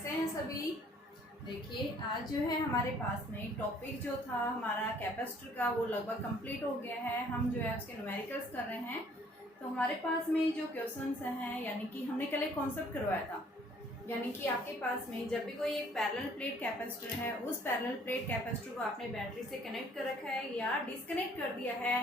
कैसे हैं सभी। देखिए आज जो है हमारे पास में टॉपिक जो था हमारा कैपेसिटर का वो लगभग कंप्लीट हो गया है। हम जो है उसके न्यूमेरिकल्स कर रहे हैं। तो हमारे पास में जो क्वेश्चंस हैं यानी कि हमने कल एक कॉन्सेप्ट करवाया था, यानी कि आपके पास में जब भी कोई एक पैरेलल प्लेट कैपेसिटर है उस पैरेलल प्लेट कैपेसिटर को आपने बैटरी से कनेक्ट कर रखा है या डिस्कनेक्ट कर दिया है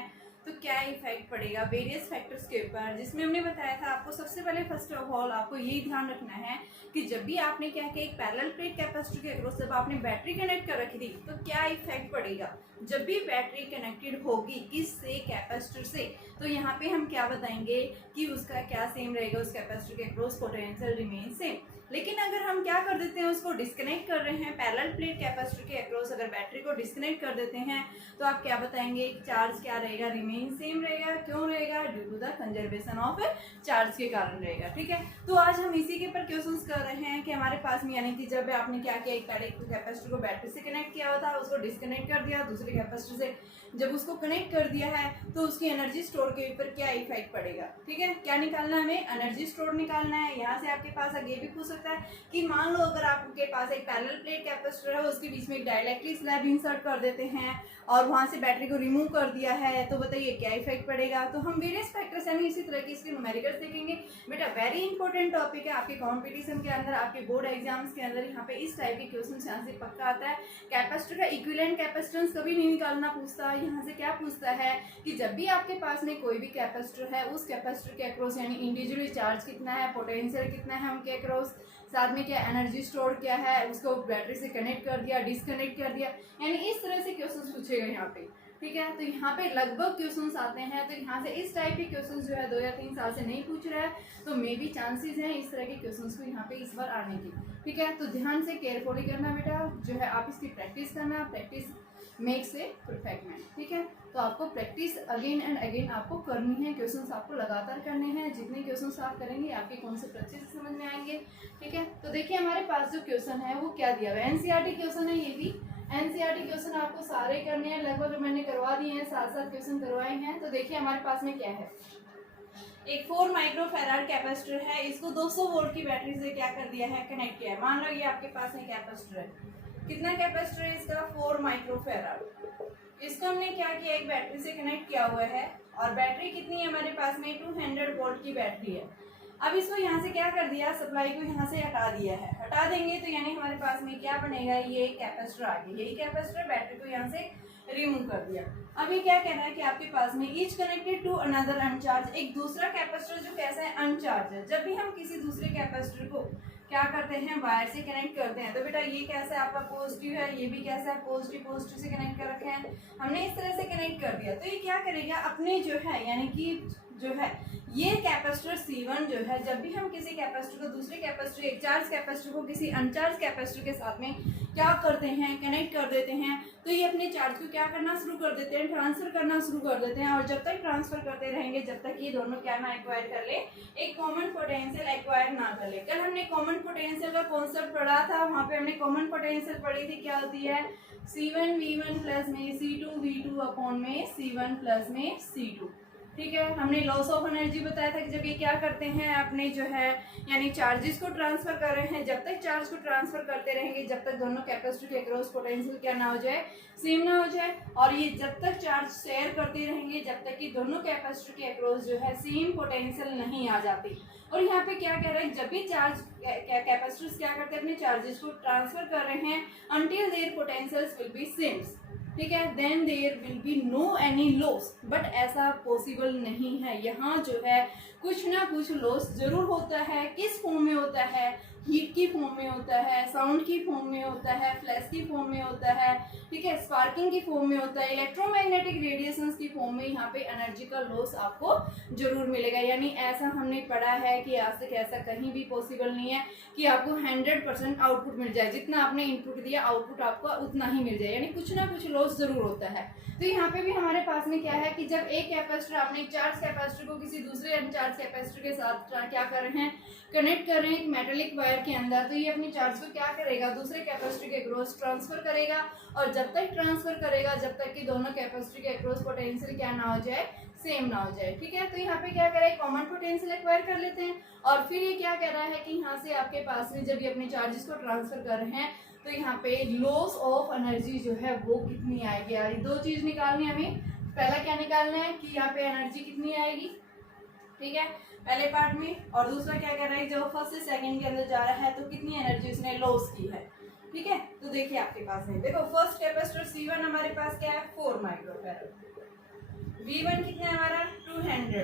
तो क्या इफेक्ट पड़ेगा वेरियस फैक्टर्स के ऊपर, जिसमें हमने बताया था आपको सबसे पहले फर्स्ट ऑफ ऑल आपको यही ध्यान रखना है कि जब भी आपने क्या किया एक पैरेलल प्लेट कैपेसिटर के अक्रॉस जब आपने बैटरी कनेक्ट कर रखी थी तो क्या इफेक्ट पड़ेगा जब भी बैटरी कनेक्टेड होगी किससे, कैपेसिटर से। तो यहाँ पे हम क्या बताएंगे कि उसका क्या सेम रहेगा, उस कैपेसिटर के अक्रॉस पोटेंशियल रिमेन सेम। लेकिन अगर हम क्या कर देते हैं उसको डिस्कनेक्ट कर रहे हैं पैरेलल प्लेट कैपेसिटर के अक्रॉस, अगर बैटरी को डिस्कनेक्ट कर देते हैं तो आप क्या बताएंगे चार्ज क्या रहेगा, रिमेन सेम रहेगा। क्यों रहेगा? Due to the conservation of charge के कारण रहेगा। ठीक है, तो आज हम इसी के ऊपर क्वेश्चंस कर रहे हैं कि हमारे पास में यानी कि जब आपने क्या किया एक पहले कैपेसिटर को बैटरी से कनेक्ट किया हुआ था उसको डिस्कनेक्ट कर दिया, दूसरे कैपेसिटर से जब उसको कनेक्ट कर दिया है तो उसकी एनर्जी स्टोर के ऊपर क्या इफेक्ट पड़ेगा। ठीक है, क्या निकालना है हमें, एनर्जी स्टोर निकालना है। यहाँ से आपके पास आगे भी पूछ सकता है कि मान लो अगर आपके पास एक पैरेलल प्लेट कैपेसिटर है उसके बीच में एक डाइलेक्ट्रिक स्लैब इंसर्ट कर देते हैं और वहां से बैटरी को रिमूव कर दिया है तो बताइए क्या इफेक्ट पड़ेगा। तो हम वेरियस फैक्टर्स यानी इसी तरह के इसके न्यूमेरिकल्स देखेंगे। बेटा वेरी इंपॉर्टेंट टॉपिक है आपके कॉम्पिटिशन के अंदर, आपके बोर्ड एग्जाम्स के अंदर यहाँ पे इस टाइप के क्वेश्चन यहाँ से पक्का आता है। कैपेसिटर का इक्विवेलेंट कैपेसिटेंस कभी नहीं निकालना पूछता। यहाँ से क्या पूछता है कि जब भी आपके पास में कोई भी कैपेसिटर है उस कैपेसिटर के अक्रॉस यानी इंडिविजुअली चार्ज कितना है, पोटेंशियल कितना है उनके अक्रॉस, साथ में क्या एनर्जी स्टोर क्या है, उसको बैटरी से कनेक्ट कर दिया, डिस्कनेक्ट कर दिया, यानी इस तरह से क्वेश्चंस पूछेगा यहाँ पे। ठीक है, तो यहाँ पे लगभग क्वेश्चंस आते हैं। तो यहाँ से इस टाइप के क्वेश्चंस जो है 2 या 3 साल से नहीं पूछ रहा है तो मे बी चांसेस हैं इस तरह के क्वेश्चंस को यहाँ पे इस बार आने की। ठीक है, तो ध्यान से केयरफुली करना बेटा, जो है आप इसकी प्रैक्टिस करना, practice makes a perfect man. ठीक है, तो आपको प्रैक्टिस अगेन एंड अगेन आपको करनी है, क्वेश्चंस आपको लगातार करने हैं। जितने क्वेश्चंस आप करेंगे आपके कॉन्सेप्ट अच्छे से समझ में आएंगे। ठीक है, तो देखिए हमारे पास जो क्वेश्चन है वो क्या दिया हुआ है, एनसीईआरटी क्वेश्चन है। ये भी एनसीईआरटी क्वेश्चन आपको सारे करने हैं, लगभग मैंने करवा दिए हैं, 7 क्वेश्चन करवाए हैं। तो देखिए हमारे पास में क्या है, एक 4 माइक्रोफैराड कैपेसिटर है, इसको 200 वोल्ट की बैटरी से क्या कर दिया है, कनेक्ट किया है। मान लो ये आपके पास में कैपेसिटर है, कितना कैपेसिटर है इसका, 4 माइक्रोफैराड। इसको हमने क्या किया एक बैटरी से कनेक्ट किया हुआ है और बैटरी कितनी है हमारे पास में 200 वोल्ट की बैटरी है। अब इसको यहाँ से क्या कर दिया, सप्लाई को यहाँ से हटा दिया है। हटा देंगे तो यानी हमारे पास में क्या बनेगा, ये कैपेसिटर आ गया, यही कैपेसिटर, बैटरी को यहाँ से रिमूव कर दिया। अब ये क्या कह रहा है कि आपके पास में each connected to another uncharged, एक दूसरा कैपेसिटर जो कैसा है, अनचार्ज है। जब भी हम किसी दूसरे कैपेसिटर को क्या करते हैं, वायर से कनेक्ट करते हैं, तो बेटा ये कैसा है आपका पॉजिटिव है, ये भी कैसा है पॉजिटिव, पॉजिटिव से कनेक्ट कर रखे हैं हमने, इस तरह से कनेक्ट कर दिया। तो ये क्या करेगा अपने जो है यानी कि जो है ये कैपेसिटर C1 जो है, जब भी हम किसी कैपेसिटर को दूसरे कैपेसिटर, एक चार्ज कैपेसिटर को किसी अनचार्ज कैपेसिटर के साथ में क्या करते हैं, कनेक्ट कर देते हैं, तो ये अपने चार्ज को क्या करना शुरू कर देते हैं, ट्रांसफर करना शुरू कर देते हैं। और जब तक ट्रांसफर करते रहेंगे जब तक ये दोनों क्या ना एक्वायर कर ले, एक कॉमन पोटेंशियल एक्वायर ना कर ले। कल हमने कॉमन पोटेंशियल का कॉन्सेप्ट पढ़ा था, वहाँ पे हमने कॉमन पोटेंशियल पढ़ी थी, क्या होती है C1 V1 प्लस में C2 V2 अपॉन में C1 प्लस में C2। ठीक है, हमने लॉस ऑफ एनर्जी बताया था कि जब ये क्या करते हैं अपने जो है यानी चार्जेस को ट्रांसफर कर रहे हैं, जब तक चार्ज को ट्रांसफर करते रहेंगे जब तक दोनों कैपेसिटर के अक्रॉस पोटेंशियल क्या ना हो जाए, सेम ना हो जाए। और ये जब तक चार्ज शेयर करते रहेंगे जब तक कि दोनों कैपेसिटर के अक्रॉस जो है सेम पोटेंशियल नहीं आ जाती। और यहाँ पे क्या कह रहा है, जब भी चार्ज कैपेसिटर्स क्या करते हैं अपने चार्जेस को ट्रांसफर कर रहे हैं until their potentials will be same. ठीक है, then there will be no any loss, but ऐसा पॉसिबल नहीं है। यहाँ जो है कुछ ना कुछ लॉस जरूर होता है। किस फॉर्म में होता है, हीट की फॉर्म में होता है, साउंड की फॉर्म में होता है, फ्लैश की फॉर्म में होता है, ठीक है, स्पार्किंग की फॉर्म में होता है, इलेक्ट्रोमैग्नेटिक रेडिएशंस की फॉर्म में यहाँ पे एनर्जी का लॉस आपको जरूर मिलेगा। यानी ऐसा हमने पढ़ा है कि आज तक ऐसा कहीं भी पॉसिबल नहीं है कि आपको 100% आउटपुट मिल जाए, जितना आपने इनपुट दिया आउटपुट आपको उतना ही मिल जाए, यानी कुछ ना कुछ लॉस जरूर होता है। तो यहाँ पे भी हमारे पास में क्या है कि जब एक कैपेसिटर आपने एक चार्ज कैपेसिटर को किसी दूसरे अनचार्ज कैपेसिटर के साथ क्या कर रहे हैं, कनेक्ट कर रहे हैं एक मेटेलिक वायर के अंदर, तो ये अपने चार्ज को क्या करेगा, दूसरे कैपेसिटर के अक्रॉस ट्रांसफर करेगा। और जब तक ट्रांसफर करेगा जब तक कि दोनों कैपेसिटर के अक्रॉस पोटेंशियल क्या ना हो जाए, सेम ना हो जाए, ठीक है। तो यहाँ पे क्या कर रहा है, कॉमन पोटेंशियल एक्वायर कर लेते हैं और फिर ये क्या कह रहा है कि यहाँ से आपके पास में जब ये अपने चार्जेस को ट्रांसफर कर रहे हैं तो यहाँ पे लॉस ऑफ एनर्जी जो है वो कितनी आएगी। यार दो चीज निकालनी है हमें, पहला क्या निकालना है कि यहाँ पे एनर्जी कितनी आएगी, ठीक है, पहले पार्ट में, और दूसरा क्या कर रहा है, जब फर्स्ट से सेकंड के अंदर जा रहा है तो कितनी एनर्जी उसने लॉस की है, ठीक है। तो देखिए आपके पास में देखो फर्स्ट कैपेसिटर C1 हमारे पास क्या है 4 माइक्रोफैराड, V1 कितना है हमारा 200,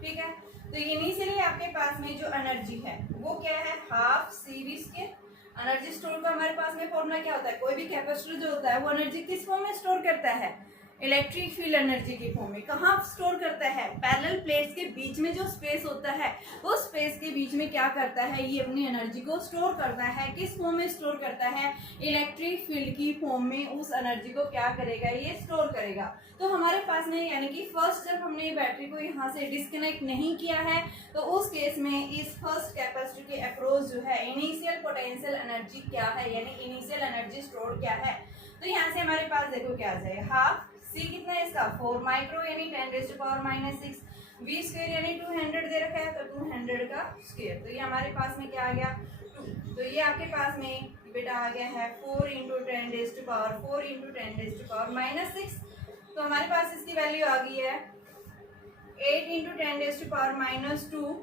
ठीक है। तो इनिशियली आपके पास में जो एनर्जी है वो क्या है हाफ सीरीज के एनर्जी स्टोर का हमारे पास में फॉर्मूला क्या होता है, कोई भी कैपेसिटर जो होता है वो एनर्जी किस फॉर्म में स्टोर करता है, इलेक्ट्रिक फील्ड एनर्जी की फॉर्म में। कहाँ स्टोर करता है, पैरेलल प्लेट्स के बीच में जो स्पेस होता है उस स्पेस के बीच में क्या करता है, ये अपनी एनर्जी को स्टोर करता है। किस फॉर्म में स्टोर करता है, इलेक्ट्रिक फील्ड की फॉर्म में उस एनर्जी को क्या करेगा, ये स्टोर करेगा। तो हमारे पास में यानी कि फर्स्ट जब हमने बैटरी को यहाँ से डिस्कनेक्ट नहीं किया है तो उस केस में इस फर्स्ट कैपेसिटर के अक्रॉस जो है इनिशियल पोटेंशियल एनर्जी क्या है, यानी इनिशियल एनर्जी स्टोर क्या है। तो यहाँ से हमारे पास देखो क्या आ जाएगा, हाफ C कितना है इसका 4 माइक्रो यानी 10⁻⁻�6, V स्क्वायर यानी 200 दे रखा है तो 200 का स्क्वायर, तो ये हमारे पास में क्या आ गया 2। तो ये आपके पास में बेटा आ गया है 4 × 10⁻⁻6, तो हमारे पास इसकी वैल्यू आ गई है 8 × 10⁻⁻2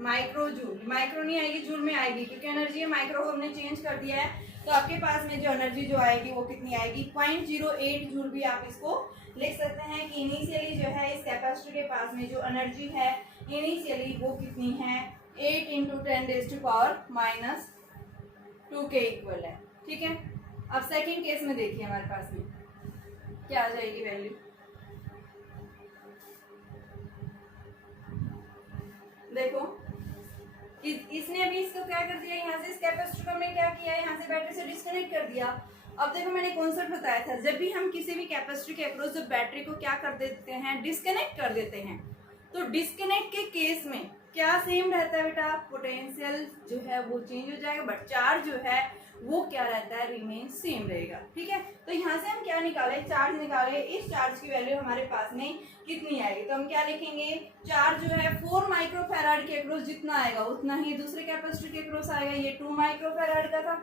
माइक्रो जूल। माइक्रो नहीं आएगी, जूल में आएगी क्योंकि एनर्जी माइक्रो को हमने चेंज कर दिया है। तो आपके पास में जो एनर्जी जो आएगी वो कितनी आएगी 0.08 जूल भी आप इसको लिख सकते हैं कि इनिशियली जो है इस कैपेसिटर के पास में जो एनर्जी है इनिशियली वो कितनी है 8 × 10⁻⁻2 के इक्वल है, ठीक है। अब सेकंड केस में देखिए हमारे पास में क्या आ जाएगी वैल्यू, देखो इसने अभी इसको क्या कर दिया, यहाँ से इस कैपेसिटर को हमने क्या किया, यहाँ से बैटरी से डिस्कनेक्ट कर दिया। अब देखो मैंने कॉन्सेप्ट बताया था, जब भी हम किसी भी कैपेसिटर के अक्रॉस जब बैटरी को क्या कर देते हैं, डिस्कनेक्ट कर देते हैं, तो डिस्कनेक्ट के केस में क्या सेम रहता है बेटा, पोटेंशियल जो है वो चेंज हो जाएगा बट चार्ज जो है वो क्या रहता है, रिमेन सेम रहेगा, ठीक है। तो यहाँ से हम क्या निकाले, चार्ज निकाले, इस चार्ज की वैल्यू हमारे पास में कितनी आएगी, तो हम क्या लिखेंगे, चार्ज जो है 4 माइक्रोफैराड के अक्रॉस जितना आएगा उतना ही दूसरे कैपेसिटर के अक्रॉस आएगा। ये 2 माइक्रोफैराड का था,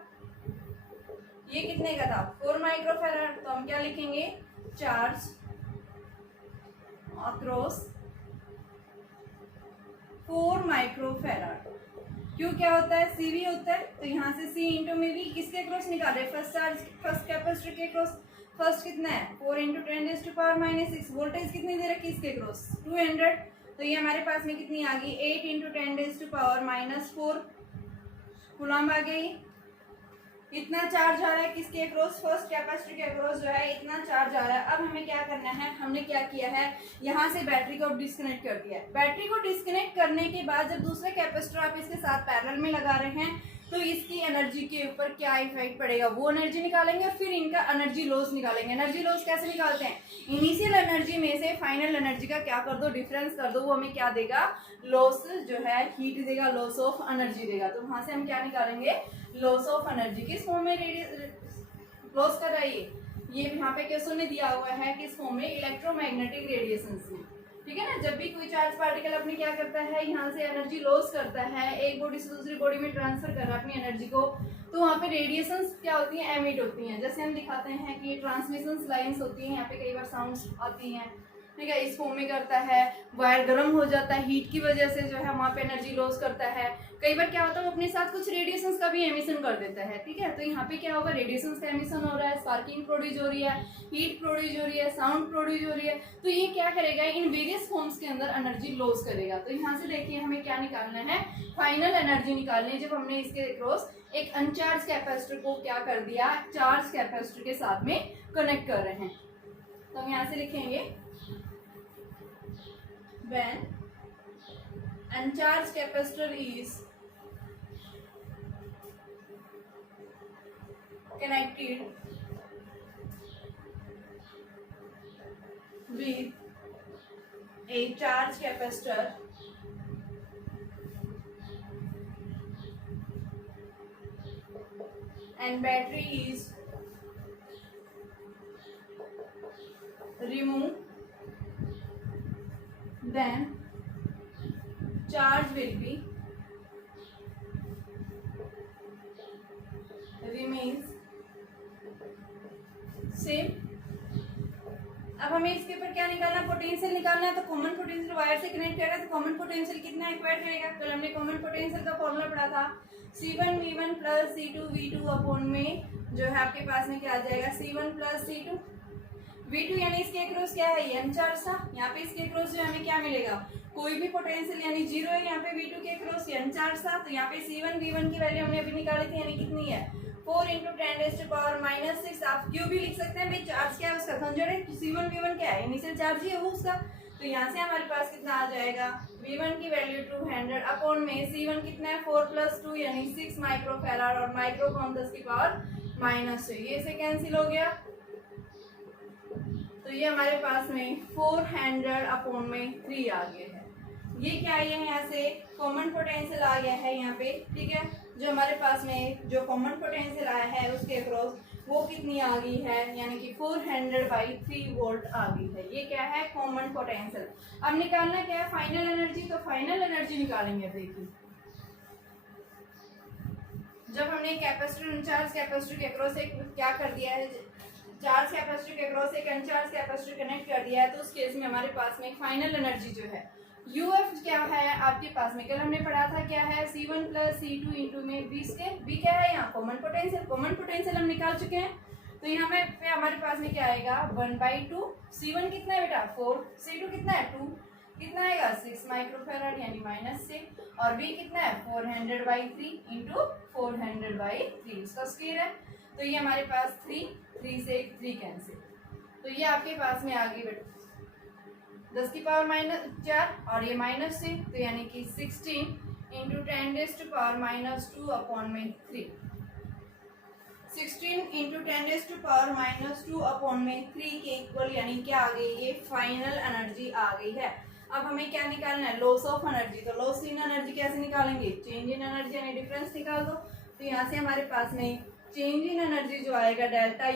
ये कितने का था 4 माइक्रोफैराड, तो हम क्या लिखेंगे, चार्ज अक्रॉस 4 माइक्रोफैराड। क्यों क्या होता है, CV होता है, तो यहाँ से C इंटू में भी किसके अक्रॉस निकाल रहे, फर्स्ट चार्ज फर्स्ट कैपेसिटर के अक्रॉस। फर्स्ट कितना है 4 × 10⁻⁻6, वोल्टेज कितनी दे रखी इसके अक्रॉस 200, तो ये हमारे पास में कितनी आ गई 8 × 10⁻⁻4 कूलम्ब आ गई। इतना चार्ज आ रहा है किसके अक्रॉस, फर्स्ट कैपेसिटर के अक्रॉस जो है इतना चार्ज आ रहा है। अब हमें क्या करना है, हमने क्या किया है, यहाँ से बैटरी को डिस्कनेक्ट कर दिया है। बैटरी को डिस्कनेक्ट करने के बाद जब दूसरे कैपेसिटर आप इसके साथ पैरेलल में लगा रहे हैं तो इसकी एनर्जी के ऊपर क्या इफेक्ट पड़ेगा, वो एनर्जी निकालेंगे और फिर इनका एनर्जी लॉस निकालेंगे। एनर्जी लॉस कैसे निकालते हैं, इनिशियल एनर्जी में से फाइनल एनर्जी का क्या कर दो, डिफरेंस कर दो, वो हमें क्या देगा, लॉस जो है हीट देगा, लॉस ऑफ एनर्जी देगा। तो वहां से हम क्या निकालेंगे, लॉस ऑफ एनर्जी। किस फॉर्म में लॉस कर रहा है ये यहाँ पे क्वेश्चन में दिया हुआ है, किस फॉर्म में, इलेक्ट्रोमैग्नेटिक रेडिएशन में, ठीक है ना। जब भी कोई चार्ज पार्टिकल अपनी क्या करता है, यहाँ से एनर्जी लॉस करता है, एक बॉडी से दूसरी बॉडी में ट्रांसफर कर रहा है अपनी एनर्जी को, तो वहाँ पे रेडिएशंस क्या होती हैं, एमिट होती हैं। जैसे हम दिखाते हैं कि ट्रांसमिशन लाइंस होती हैं, यहाँ पे कई बार साउंड्स आती हैं, ठीक है, इस फॉर्म में करता है, वायर गर्म हो जाता है, हीट की वजह से जो है वहाँ पे एनर्जी लॉस करता है। कई बार क्या होता है वो अपने साथ कुछ रेडिएशंस का भी एमिशन कर देता है, ठीक है। तो यहाँ पे क्या होगा, रेडिएशंस का एमिशन हो रहा है, स्पार्किंग प्रोड्यूस हो रही है, हीट प्रोड्यूस हो रही है, साउंड प्रोड्यूस हो रही है, तो ये क्या करेगा, इन वेरियस फॉर्म्स के अंदर एनर्जी लॉस करेगा। तो यहाँ से देखिए हमें क्या निकालना है, फाइनल एनर्जी निकालनी है जब हमने इसके क्रॉस एक अनचार्ज कैपेसिटर को क्या कर दिया, चार्ज कैपेसिटर के साथ में कनेक्ट कर रहे हैं। तो हम यहाँ से लिखेंगे when uncharged capacitor is connected with a charged capacitor and battery is removed then charge will be remains same. अब हमें इसके ऊपर क्या निकालना है, पोटेंशियल निकालना है। तो कॉमन पोटेंशियल वायर से कनेक्ट करेगा तो कॉमन पोटेंशियल कितना एक्वायर करेगा। कल हमने कॉमन पोटेंशियल का फॉर्मूला पढ़ा था C1V1 प्लस C2V2 अपॉन में जो है आपके पास में क्या आ जाएगा C1 प्लस C2 V2 यानी इसके अक्रॉस क्या है n चार्ज था। यहाँ पे इसके अक्रॉस जो हमें क्या मिलेगा, कोई भी पोटेंशियल यानी जीरो है। यहाँ पे V2 के अक्रॉस n चार्ज था। तो यहाँ पे C1V1 की वैल्यू हमने अभी निकाली थी, यानी कितनी है 4 × 10⁻⁻�6। आप क्यों भी लिख सकते हैं भाई, चार्ज क्या है उसका कंजर है। C1V1 क्या है, इनिशियल चार्ज ही है वो उसका। तो यहाँ से हमारे पास कितना आ जाएगा, V1 की वैल्यू 200 अपॉन में C1 कितना है 4 + 2 यानी 6 माइक्रोफैराड और माइक्रो कौन 10⁻⁻�6। ये से कैंसिल हो गया। तो ये हमारे पास में 400 अपॉन में 3 आ गया है। ये क्या है, यहाँ से कॉमन पोटेंशियल आ गया है यहाँ पे, ठीक है। जो हमारे पास में जो कॉमन पोटेंशियल आया है उसके अक्रॉस वो कितनी आ गई है, यानी कि 400/3 वोल्ट आ गई है। ये क्या है, कॉमन पोटेंशियल। अब निकालना क्या है, फाइनल एनर्जी। तो फाइनल एनर्जी निकालेंगे। देखिए जब हमने कैपेसिटर अनचार्ज कैपेसिटर के अक्रॉस एक क्या कर दिया है, चार्ज कैपेसिटर के अक्रॉस एक अनचार्ज कैपेसिटर कनेक्ट कर दिया है, तो उस केस में हमारे पास में फाइनल एनर्जी जो है UF क्या है आपके पास में, कल हमने पढ़ा था क्या है C1 + C2 इंटू में B क्या है यहाँ कॉमन पोटेंशियल। कॉमन पोटेंशियल हम निकाल चुके हैं। तो यहाँ पे हमारे पास में क्या आएगा 1/2। C1 कितना है बेटा 4, C2 कितना है 2, कितना आएगा 6 माइक्रोफैराड यानी -6, और B कितना है 400/3 इंटू 400/3 उसका स्क्वायर है। तो ये हमारे पास 3 से 3 कैंसिल। तो ये आपके पास में आ गई बेटा 10⁻⁻4 और ये माइनस से, तो यानी कि 16 × 10⁻⁻2 अपॉन में 3। 16 × 10⁻⁻2 अपॉन में 3 के इक्वल यानी क्या आ गई, ये फाइनल एनर्जी आ गई है। अब हमें क्या निकालना है, लॉस ऑफ एनर्जी। तो लॉस इन एनर्जी कैसे निकालेंगे, चेंज इन एनर्जी यानी डिफरेंस निकाल दो। तो यहाँ से हमारे पास में चेंज इन एनर्जी जो आएगा डेल्टा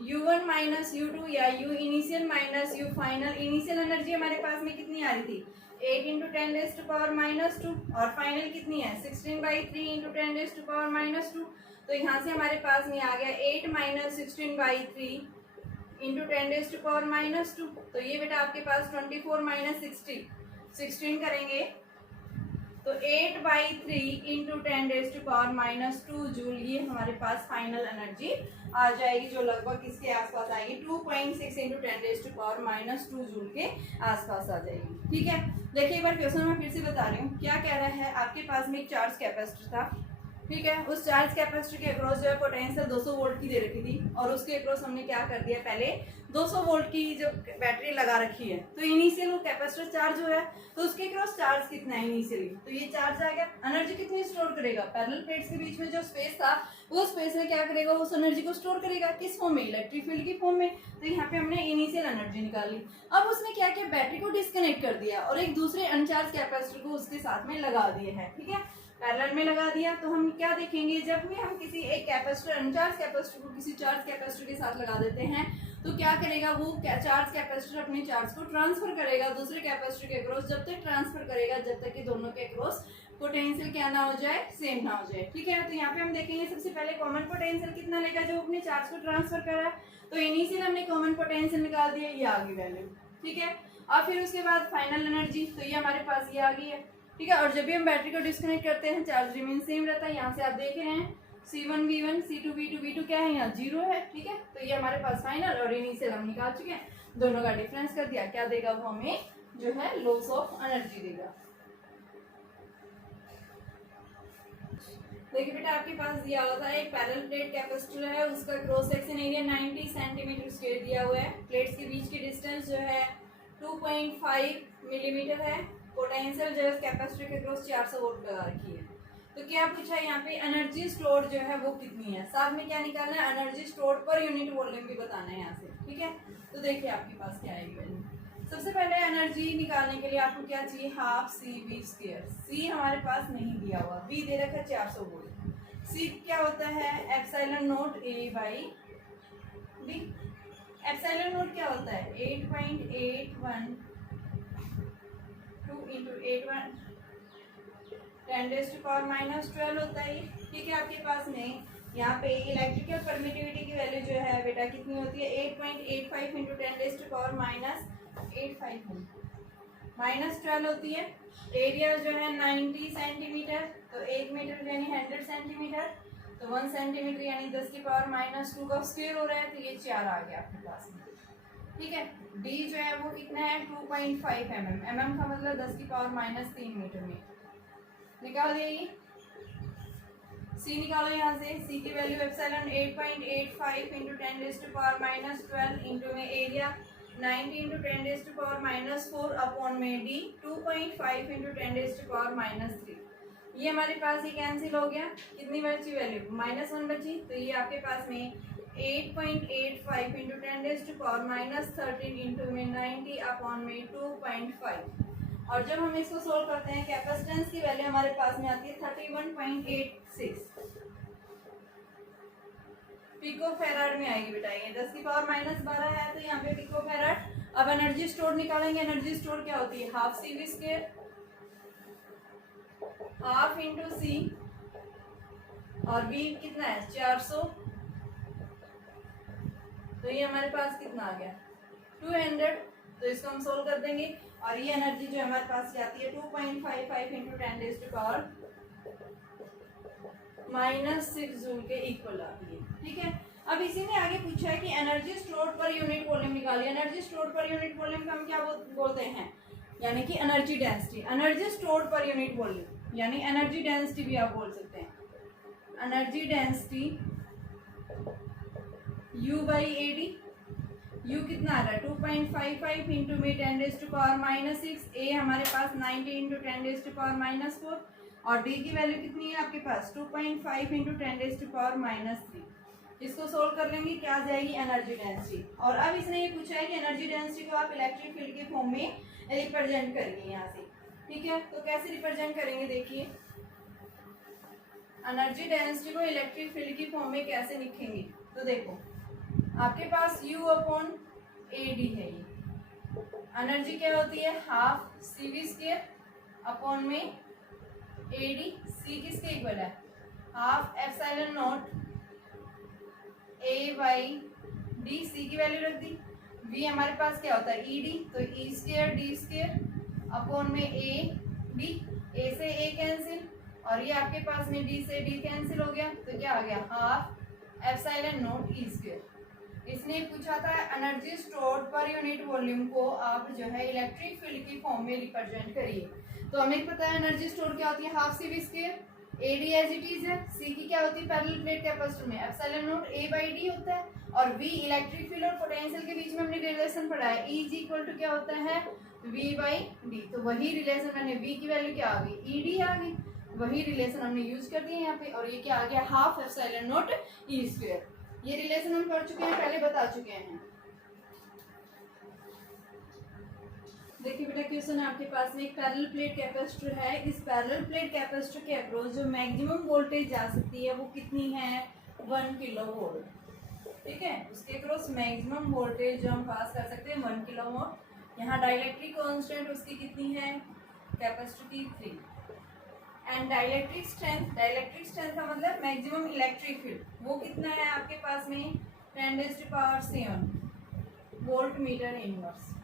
U1 - U2 या U initial minus U final. Initial energy हमारे पास में कितनी आ रही थी 8 × 10⁻⁻2 और फाइनल कितनी है 16/3 × 10⁻⁻2। तो यहाँ से हमारे पास में आ गया 8 - 16/3 × 10⁻⁻2। तो ये बेटा आपके पास 24 - 16 करेंगे तो 8/3 × 10⁻⁻2 जूल ये हमारे पास फाइनल एनर्जी आ जाएगी, जो लगभग किसके आसपास आएगी 2.6 × 10⁻⁻2 जूल के आसपास आ जाएगी। ठीक है, देखिए एक बार क्वेश्चन मैं फिर से बता रही हूँ। क्या कह रहा है, आपके पास में एक चार्ज कैपेसिटर था, ठीक है। उस चार्ज कैपेसिटर के अक्रॉस जो है पोटेंशियल 200 वोल्ट की दे रखी थी, और उसके अक्रॉस हमने क्या कर दिया, पहले 200 वोल्ट की जो बैटरी लगा रखी है। तो इनिशियल वो कैपेसिटर चार्ज हो है, तो उसके अक्रॉस चार्ज कितना है इनिशियली, तो ये चार्ज आ गया। एनर्जी कितनी स्टोर करेगा, पैरेलल प्लेट्स के बीच में जो स्पेस था वो स्पेस में क्या करेगा, उस एनर्जी को स्टोर करेगा किस फॉर्म में, इलेक्ट्रिक फील्ड की फॉर्म में। तो यहाँ पे हमने इनिशियल एनर्जी निकाली। अब उसने क्या किया, बैटरी को डिस्कनेक्ट कर दिया और एक दूसरे अनचार्ज कैपेसिटर को उसके साथ में लगा दिए है, ठीक है, पैरेलल में लगा दिया। तो हम क्या देखेंगे, जब भी हम किसी एक कैपेसिटर अनचार्ज कैपेसिटर को किसी चार्ज कैपेसिटर के साथ लगा देते हैं तो क्या करेगा, वो चार्ज कैपेसिटर अपने चार्ज को ट्रांसफर करेगा दूसरे कैपेसिटर के अक्रॉस। जब तक ट्रांसफर करेगा जब तक कि दोनों के अक्रॉस पोटेंशियल क्या ना हो जाए, सेम ना हो जाए, ठीक है। तो यहाँ पे हम देखेंगे सबसे पहले कॉमन पोटेंशियल कितना लेगा जो अपने चार्ज को ट्रांसफर कर रहा है। तो इनिशियल हमने कॉमन पोटेंशियल निकाल दिया, ये आ गई वैल्यू, ठीक है। और फिर उसके बाद फाइनल एनर्जी, तो ये हमारे पास ये आ गई है, ठीक है। और जब भी हम बैटरी को डिस्कनेक्ट करते हैं चार्ज रिमेन सेम रहता है। यहाँ से आप देख रहे हैं C1V1 C2V2 V2 क्या है, यहाँ 0 है, ठीक है। तो ये हमारे पास फाइनल और इनिशियल हम निकाल चुके हैं, दोनों का डिफरेंस कर दिया, क्या देगा वो हमें जो है लॉस ऑफ एनर्जी देगा। देखिए बेटा आपके पास दिया हुआ था एक पैरेलल प्लेट कैपेसिटर है, उसका cross section area 90 centimetre square दिया हुआ है। प्लेट्स के बीच की डिस्टेंस जो है 2.5 मिलीमीटर है। पोटेंशियल जो है कैपेसिटर के क्रॉस 400 वोल्ट लगा रखी है। तो क्या पूछा है यहाँ पे, एनर्जी स्टोर जो है वो कितनी है, साथ में क्या निकालना है, एनर्जी स्टोर पर यूनिट वॉल्यूम भी बताना है यहाँ से, ठीक है। तो देखिए आपके पास क्या आएगी वैल्यू। सबसे पहले एनर्जी निकालने के लिए आपको क्या चाहिए, हाफ CV²। C हमारे पास नहीं दिया हुआ, V दे रखा है 400 वोल्ट। C क्या होता है, ε0 A/d। एप्सिलॉन नॉट क्या होता है 8.812 इंटू 10⁻12 होता है। ठीक है, आपके पास में यहाँ पे इलेक्ट्रिकल परमिटिविटी की वैल्यू जो है बेटा कितनी होती है 8.85 इंटू 10⁻⁻12 होती है। एरिया जो है 90 सेंटीमीटर, तो 1 मीटर यानी 100 सेंटीमीटर, तो 1 सेंटीमीटर यानी 10⁻⁻2 का स्क्वायर हो रहा है, तो ये 4 आ गया आपके पास में। ठीक है, डी जो है वो कितना है 2.5 mm का मतलब 10⁻³ मीटर में निकाल दिए। सी निकालो यहाँ से, सी की वैल्यू एप्सिलॉन 8.85 इंटू 10⁻12 इंटू में एरिया 90 इंटू 10⁻⁻4 अपॉन में डी 2.5 इंटू 10⁻⁻3। ये हमारे पास ये कैंसिल हो गया, कितनी बची वैल्यू -1 बची, तो ये आपके पास में 8.85 इंटू 10⁻13 इंटू में 90 अपॉन में 2.5। और जब हम इसको सोल्व करते हैं कैपेसिटेंस की वैल्यू हमारे पास में आती है 31.86 पिको फेराड में आएगी बेटा। ये 10⁻⁻12 है, तो यहाँ पे पिको फेराड। अब एनर्जी स्टोर निकालेंगे। एनर्जी स्टोर क्या होती है half C V square, half into C, और बी कितना है 400, तो ये हमारे पास कितना आ गया 200। तो इसको हम सोल्व कर देंगे, और ये एनर्जी जो हमारे पास आती है 2.55 इंटू 10⁻⁻6 जूल के इक्वल आती है। ठीक है, अब इसी ने आगे पूछा है कि energy stored per unit volume निकालिए। Energy stored per unit volume का हम क्या बोलते हैं, यानी कि energy density. Energy stored per unit volume यानी एनर्जी डेंसिटी भी आप बोल सकते हैं। एनर्जी डेंसिटी U बाई AD, U कितना आ रहा है 2.55 इंटू में 10⁻⁻6, ए हमारे पास 90 इंटू 10⁻⁻4, और डी की वैल्यू कितनी है आपके पास 2.5 इंटू 10⁻⁻3। इसको सोल्व कर लेंगे, क्या आ जाएगी एनर्जी डेंसिटी। और अब इसने ये पूछा है कि एनर्जी डेंसिटी को आप इलेक्ट्रिक फील्ड के फॉर्म में रिप्रेजेंट करेंगे यहाँ से। ठीक है, तो कैसे रिप्रेजेंट करेंगे देखिए, एनर्जी डेंसिटी को इलेक्ट्रिक फील्ड की फॉर्म में कैसे लिखेंगे। तो देखो आपके पास U अपॉन AD है, ये एनर्जी क्या होती है हाफ CV स्क्वायर अपॉन में AD, C किसके इक्वल है half epsilon naught A by D, C की वैल्यू रख दी। V हमारे पास क्या होता है ED, तो E square D square upon में AD, A से A कैंसिल, और ये आपके पास में D से D कैंसिल हो गया, तो क्या आ गया half epsilon not E square. इसने पूछा था energy stored per unit volume को आप जो है इलेक्ट्रिक फील्ड की फॉर्म में रिप्रेजेंट करिए। तो हमें पता है एनर्जी स्टोर क्या होती है half C V square, AD as it is है, C की क्या होती है पैरेलल प्लेट कैपेसिटर में epsilon naught A by D होता है, और V इलेक्ट्रिक फील्ड और पोटेंशियल के बीच में हमने रिलेशन पढ़ा है E इज इक्वल टू क्या होता है V बाई D। तो वही रिलेशन मैंने V की वैल्यू क्या आ गई ED आ गई, वही रिलेशन हमने यूज कर दिया यहाँ पे, और ये क्या आ गया half epsilon not E square. ये रिलेशन हम पढ़ चुके हैं, पहले बता चुके हैं। देखिए बेटा क्वेश्चन आपके पास में एक पैरेलल प्लेट कैपेसिटर है। इस पैरेलल प्लेट कैपेसिटर के अक्रॉस जो मैक्सिमम वोल्टेज जा सकती है वो कितनी है 1 किलोवोल्ट। ठीक है, उसके अक्रॉस मैक्सिमम वोल्टेज जो हम पास कर सकते हैं 1 किलोवोल्ट। यहाँ डाइलेक्ट्रिक कांस्टेंट उसकी कितनी है कैपेसिटर की 3, एंड डाइलेक्ट्रिक स्ट्रेंथ का मतलब मैक्सिमम इलेक्ट्रिक फील्ड वो कितना है आपके पास में 10⁻7 volt metre inverse.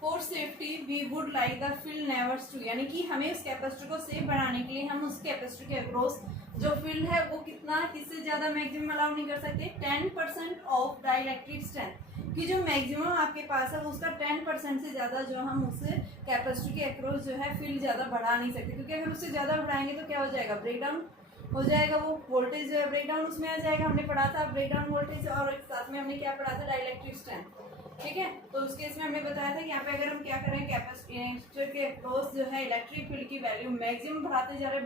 For safety we would like the field never's to, यानी कि हमें उस कैपेसिटर को सेफ बनाने के लिए हम उस कैपेसिटर के अक्रॉस जो फील्ड है वो कितना किससे ज़्यादा मैक्सिमम अलाउ नहीं कर सकते 10% ऑफ डाइलेक्ट्रिक स्ट्रेंथ कि जो मैक्सिमम आपके पास है उसका 10% से ज़्यादा जो हम उस कैपेसिटर के अक्रॉस जो है फील्ड ज़्यादा बढ़ा नहीं सकते, क्योंकि अगर उससे ज़्यादा बढ़ाएंगे तो क्या हो जाएगा ब्रेकडाउन हो जाएगा, वो वोल्टेज जो है ब्रेकडाउन उसमें आ जाएगा। हमने पढ़ा था ब्रेकडाउन वोल्टेज, और साथ में हमने क्या पढ़ा था डाइलेक्ट्रिक स्ट्रेंथ। ठीक है, तो उस केस में हमने बताया था कि यहाँ पे अगर हम क्या करें कैपेसिटर के अक्रॉस जो है इलेक्ट्रिक फील्ड की वैल्यू मैक्सिमम बढ़ाते जा रहे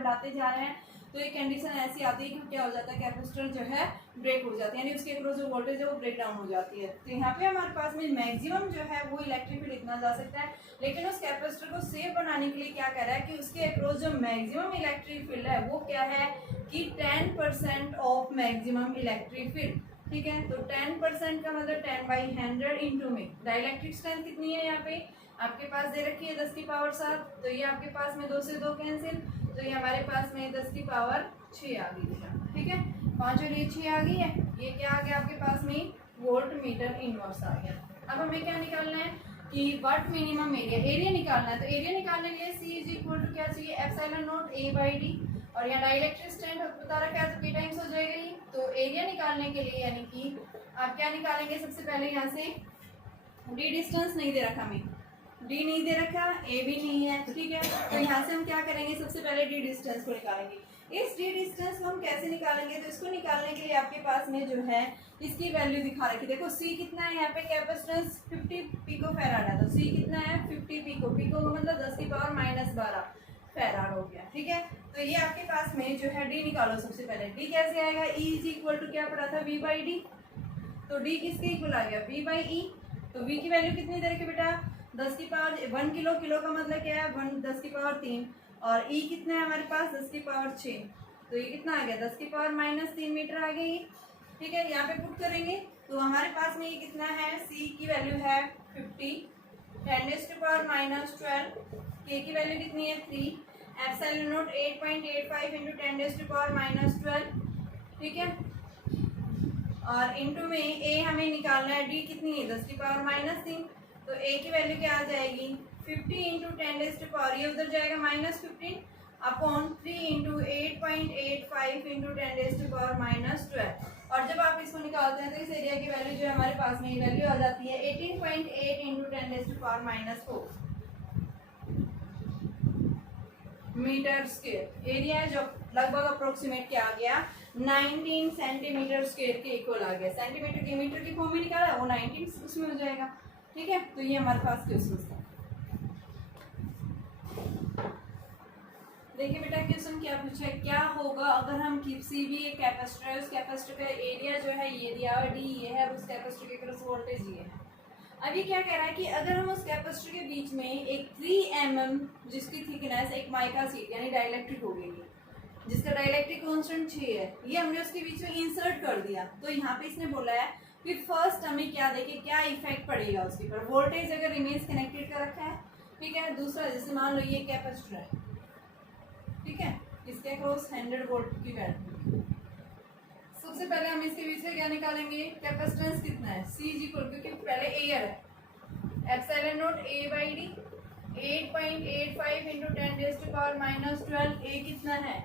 हैं, तो ये कंडीशन ऐसी आती है कि क्या हो जाता है कैपेसिटर जो है ब्रेक हो जाती है, यानी उसके अक्रॉस जो वोल्टेज है वो ब्रेक डाउन हो जाती है। तो यहाँ पे हमारे पास में मैक्सिमम जो है वो इलेक्ट्रिक फील्ड इतना जा सकता है, लेकिन उस कैपेसिटर को सेव बनाने के लिए क्या कह रहा है कि उसके अक्रॉस जो मैक्सिमम इलेक्ट्रिक फील्ड है वो क्या है कि 10% ऑफ मैक्सिमम इलेक्ट्रिक फील्ड। ठीक है। तो 10% का मतलब 10/100 इंटू में डाइलेक्ट्रिक स्ट्रेंथ कितनी है, यहाँ पे आपके पास दे रखी है 10⁻7, तो ये आपके पास में 2 से 2 कैंसिल, तो ये हमारे पास में 10⁻6 आ गई है। ठीक है, 5 और ये 6 आ गई है, ये क्या आ गया आपके पास में वोल्ट मीटर इनवर्स आ गया। अब हमें क्या निकालना है कि व्हाट मिनिमम एरिया निकालना है। तो एरिया निकालने के लिए C इज इक्वल टू क्या चाहिए, एप्सिलॉन नॉट A/D, और यहाँ डाइलेक्ट्रिक स्ट्रेंथ बता रखा है तो K टाइम्स हो जाएगा ये। तो एरिया निकालने के लिए यानी कि आप क्या निकालेंगे, सबसे पहले यहाँ से D डिस्टेंस नहीं दे रखा हमें, D नहीं दे रखा, A भी नहीं है, ठीक है। तो यहाँ से हम क्या करेंगे, सबसे पहले D डिस्टेंस को निकालेंगे। इस D डिस्टेंस को हम कैसे निकालेंगे, तो इसको निकालने के लिए आपके पास में जो है इसकी वैल्यू दिखा रखी, देखो C कितना है, यहाँ पे कैपेसिटेंस 50 पिको फैराड है, तो C कितना है 50 पिको, पिको का मतलब 10⁻−12 फैराड हो गया। ठीक है, तो ये आपके पास में जो है D निकालो। सबसे पहले D कैसे आएगा, E इज इक्वल टू क्या पढ़ा था V/D, तो D किसके इक्वल आ गया V/E। तो V की वैल्यू कितनी दे रखी बेटा 10⁻1 किलो, किलो का मतलब क्या है 10⁻3, और E कितना है हमारे पास 10⁻6, तो ये कितना आ गया 10⁻−3 मीटर आ गई। ठीक है, यहाँ पे पुट करेंगे तो हमारे पास में ये कितना है, C की वैल्यू है 50, 10⁻12, K की वैल्यू कितनी है 3, एप्सिलॉन नॉट 8.85 इंटू 10⁻12, ठीक है, और इंटू में A हमें निकालना है, D कितनी है 10⁻3, तो A की वैल्यू क्या आ जाएगी 50 इंटू 10⁻, ये उधर जाएगा -15 अपॉन 3 इंटू 8.85 इंटू 10⁻12, और जब आप इसको निकालते हैं तो इस एरिया की वैल्यू जो है हमारे पास में ये वैल्यू आ जाती है 18.8 इंटू 10⁻⁴ मीटर स्क्वायर। एरिया है जो लगभग अप्रोक्सीमेट क्या आ गया 19 सेंटीमीटर स्क्वायर के इक्वल आ गया। सेंटीमीटर के मीटर की फॉर्म में निकाला वो 19 उसमें हो जाएगा। ठीक है, तो ये हमारे पास क्वेश्चन था। देखिए बेटा क्वेश्चन क्या पूछा है, क्या होगा अगर हम किसी भी एक कैपेसिटर है, उस कैपेसिटर का एरिया जो है ये दिया और डी ये है, उस कैपेसिटर के क्रॉस वोल्टेज ये है। अब ये क्या कह रहा है कि अगर हम उस कैपेसिटर के बीच में एक 3 mm जिसकी थिकनेस एक माइका शीट यानी डाइलेक्ट्रिक हो गई, जिसका डाइलेक्ट्रिक कांस्टेंट 6 है, ये हमने उसके बीच में इंसर्ट कर दिया। तो यहाँ पे इसने बोला है कि फर्स्ट हमें क्या देखे, क्या इफेक्ट पड़ेगा उसके ऊपर। वोल्टेज अगर रिमेन्स कनेक्टेड कर रखा है, ठीक है। दूसरा जैसे मान लो ये कैपेसिटर है, ठीक है, इसके अक्रॉस 100 वोल्ट की वैल्यू। सबसे पहले हम इसके बीच में क्या निकालेंगे, कैपेसिटेंस कितना है C इज इक्वल, क्योंकि पहले एयर है, epsilon not A/D 8.85 into 10⁻⁻12, A कितना है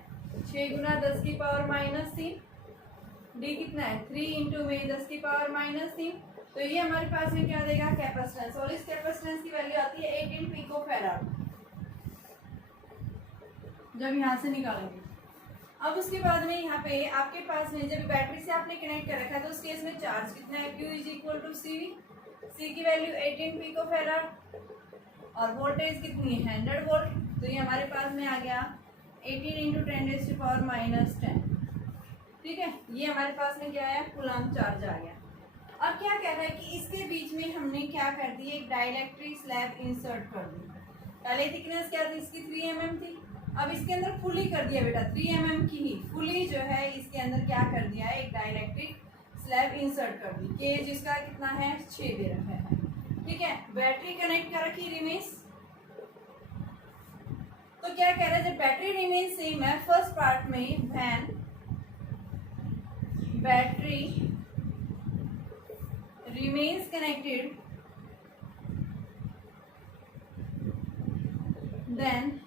6 गुना 10⁻−3, D कितना है 3 इंटू में 10⁻−3, तो ये हमारे पास में क्या देगा कैपेसिटेंस, और इस कैपेसिटेंस की वैल्यू आती है 18 पिको फैराड जब यहाँ से निकालेंगे। अब उसके बाद में यहाँ पे आपके पास में जब बैटरी से आपने कनेक्ट कर रखा है तो उस केस में चार्ज कितना है Q is equal to CV, C की वैल्यू 18 पिको फैराड और वोल्टेज कितनी है 100 वोल्ट, तो ये हमारे पास में आ गया 18 इंटू 10⁻10। ठीक है, ये हमारे पास में क्या है कूलम्ब चार्ज आ गया। अब क्या कह रहा है कि इसके बीच में हमने क्या कर दी, एक डाइलेक्ट्रिक स्लैब इंसर्ट कर दी। पहले थिकनेस क्या थी इसकी 3 mm थी, अब इसके अंदर फुली कर दिया बेटा 3 mm की ही फुली जो है इसके अंदर क्या कर दिया है, एक डाइलेक्ट्रिक स्लैब इंसर्ट कर दी। के जिसका कितना है 6 दे रखा है। ठीक है, बैटरी कनेक्ट कर रखी रिमेन्स, तो क्या कह रहा है जब बैटरी रिमेन्स सेम है, फर्स्ट पार्ट में when battery remains connected then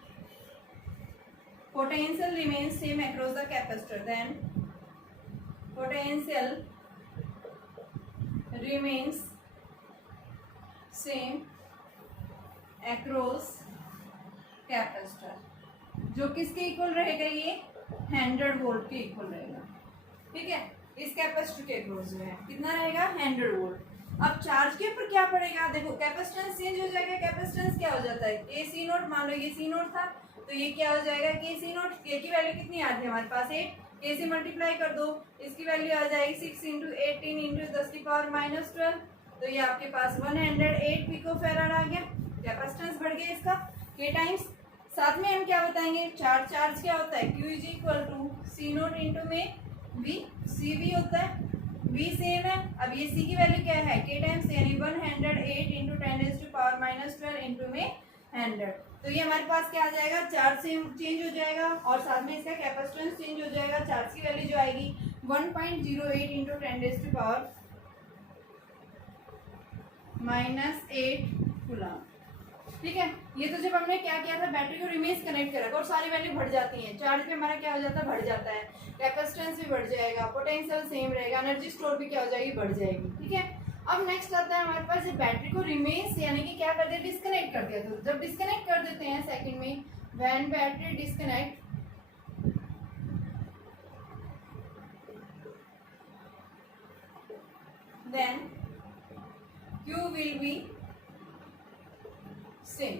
potential remains same across the capacitor, then potential remains same across capacitor, जो किसके इक्वल रहेगा, ये 100 वोल्ट के इक्वल रहेगा। ठीक है, इस कैपेसिटर के अक्रॉस जो है कितना रहेगा 100 वोल्ट। अब चार्ज के ऊपर क्या पड़ेगा, देखो कैपेसिटेंस चेंज हो जाएगा, कैपेसिटेंस क्या हो जाता है के सी नोट, मान लो ये सी नोट था तो ये क्या हो जाएगा के सी नोट, के की वैल्यू कितनी आती है हमारे पास 8, के से मल्टीप्लाई कर दो, इसकी वैल्यू आ जाएगी 6 इंटू 18 इंटू 10⁻12, तो ये आपके पास 108 पिको फैराड आ गया। कैपेसिटेंस बढ़ गया इसका के टाइम्स। साथ में हम क्या बताएंगे, चार्ज क्या होता है Q is equal to C naught into में V, सी भी होता है, V सेम है। अब ये C की वैल्यू क्या है K टाइम्स, यानी 108 इंटू 10⁻⁻12 इंटू में 100। तो ये हमारे पास क्या आ जाएगा, चार्ज सेम चेंज हो जाएगा और साथ में इसका कैपेसिटेंस चेंज हो जाएगा। चार्ज की वैल्यू जो आएगी 1.08 इंटू 10⁻⁻8 कूलम। ठीक है, ये तो जब हमने क्या किया था, बैटरी को रिमेज कनेक्ट करा था और सारी वैल्यू बढ़ जाती हैं। चार्ज पे हमारा क्या हो जाता है, बढ़ जाता है। कैपेसिटेंस भी बढ़ जाएगा, पोटेंशियल सेम रहेगा, एनर्जी स्टोर भी क्या हो जाएगी, बढ़ जाएगी। ठीक है, अब नेक्स्ट आता है हमारे पास बैटरी को रिमेज यानी कि क्या कर दिया, डिस्कनेक्ट कर दिया। तो जब डिस्कनेक्ट कर देते हैं सेकंड में, when battery disconnect then Q will be same.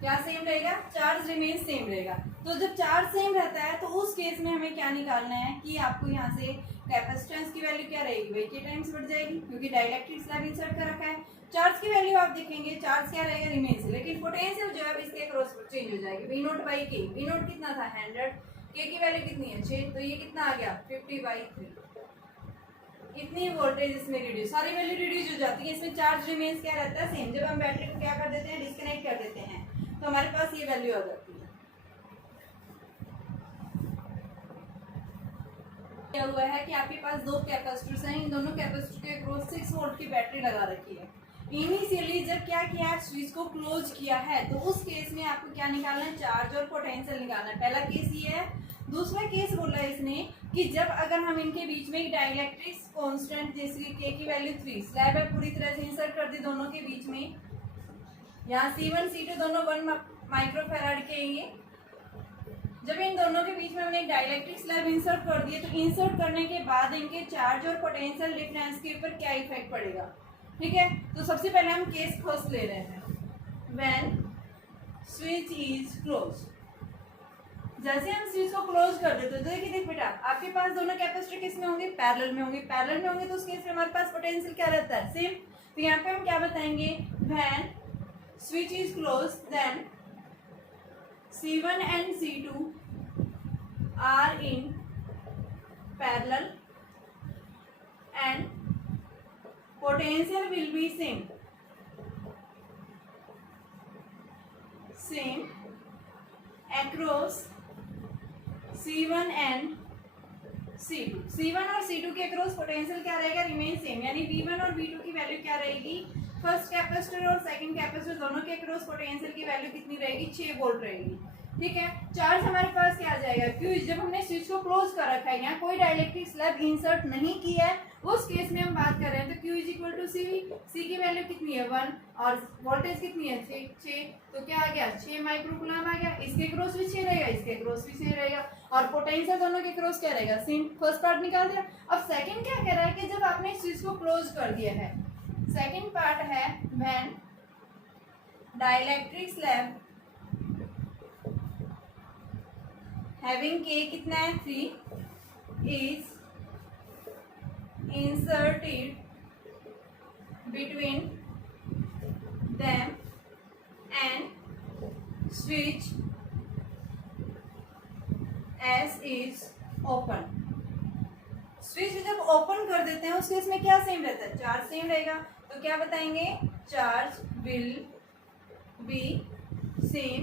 क्या सेम रहेगा, चार्ज रिमेन सेम रहेगा। तो जब चार्ज सेम रहता है तो उस केस में हमें क्या निकालना है कि आपको यहाँ से कैपेसिटेंस की वैल्यू क्या रहेगी, वही के टाइम्स बढ़ जाएगी क्योंकि डाइलेक्ट्रिक स्लैब इंसर्ट कर रखा है। चार्ज की वैल्यू आप देखेंगे, चार्ज क्या रहेगा, रिमेन से, लेकिन पोटेंशियल जो है इसके क्रॉस चेंज हो जाएगी। वी नोट बाई के, वी नोट कितना था 100, के की वैल्यू कितनी है 6, तो ये कितना आ गया 50/3। इतनी वोल्टेज इसमें रिड्यूस, सारी वैल्यू रिड्यूस हो जाती है। इसमें चार्ज रिमेन्स क्या रहता है, सेम। जब हम बैटरी को क्या कर देते हैं, डिस्कनेक्ट कर देते हैं, तो हमारे पास ये वैल्यू आ जाती है। क्या हुआ है कि आपके पास दो कैपेसिटर्स हैं, इन दोनों कैपेसिटर के अक्रॉस 6 वोल्ट की बैटरी लगा रखी है। इनिशियली जब क्या किया है, स्विच को क्लोज किया है, तो उस केस में आपको क्या निकालना है, चार्ज और पोटेंशियल निकालना है। पहला केस ये है। दूसरा केस बोला है इसने कि जब अगर हम इनके बीच में एक डाइलेक्ट्रिक कांस्टेंट जैसे के की वैल्यू 3, स्लैब है पूरी तरह से इंसर्ट कर दी दोनों के बीच में, यहाँ C1 C2 दोनों 1 माइक्रोफैराड के हैं। जब इन दोनों के बीच में हमने एक डाइलेक्ट्रिक स्लैब इंसर्ट कर दिए, तो इंसर्ट करने के बाद इनके चार्ज और पोटेंशियल डिफरेंस के ऊपर क्या इफेक्ट पड़ेगा। ठीक है, तो सबसे पहले हम केस फर्स्ट ले रहे हैं, व्हेन स्विच इज क्लोज। जैसे हम स्विच को क्लोज कर देते हैं तो देखिए, देख बेटा, आपके पास दोनों कैपेसिटर किस में होंगे, पैरेलल में होंगे। पैरेलल में होंगे तो उस केस में हमारे पास पोटेंशियल क्या रहता है, सेम। तो यहाँ पे हम क्या बताएंगे, when switch is close then C1 and C2 are in parallel and potential will be same across C1 and C2। C1 और C2 के अक्रॉस पोटेंशियल क्या रहेगा, रिमेन सेम, यानी V1 और V2 की वैल्यू क्या रहेगी, फर्स्ट कैपेसिटर और सेकंड कैपेसिटर दोनों के अक्रॉस पोटेंशियल की वैल्यू कितनी रहेगी, 6 वोल्ट रहेगी। ठीक है, चार्ज हमारे पास क्या आ जाएगा, क्यों, जब हमने स्विच को क्लोज कर रखा है, यहाँ कोई डाइलेक्ट्रिक स्लैब इंसर्ट नहीं किया है, उस केस में हम बात कर रहे हैं, तो Q is equal to CV। C की वैल्यू कितनी है 1 और वोल्टेज कितनी है 6, तो क्या आ गया 6 माइक्रोकूलम आ गया। इसके क्रॉस भी 6 रहेगा, इसके क्रॉस भी 6 रहेगा, और पोटेंशियल दोनों के क्रॉस क्या रहेगा, सेम। फर्स्ट पार्ट निकाल दिया। अब सेकंड क्या कह रहा है कि जब आपने स्विच को क्लोज कर दिया है, सेकंड पार्ट है when dielectric slab having K कितना है 3 is inserted between them and switch as is open। Switch जब ओपन कर देते हैं उस केस में क्या सेम रहता है, चार्ज सेम रहेगा। तो क्या बताएंगे, charge will be same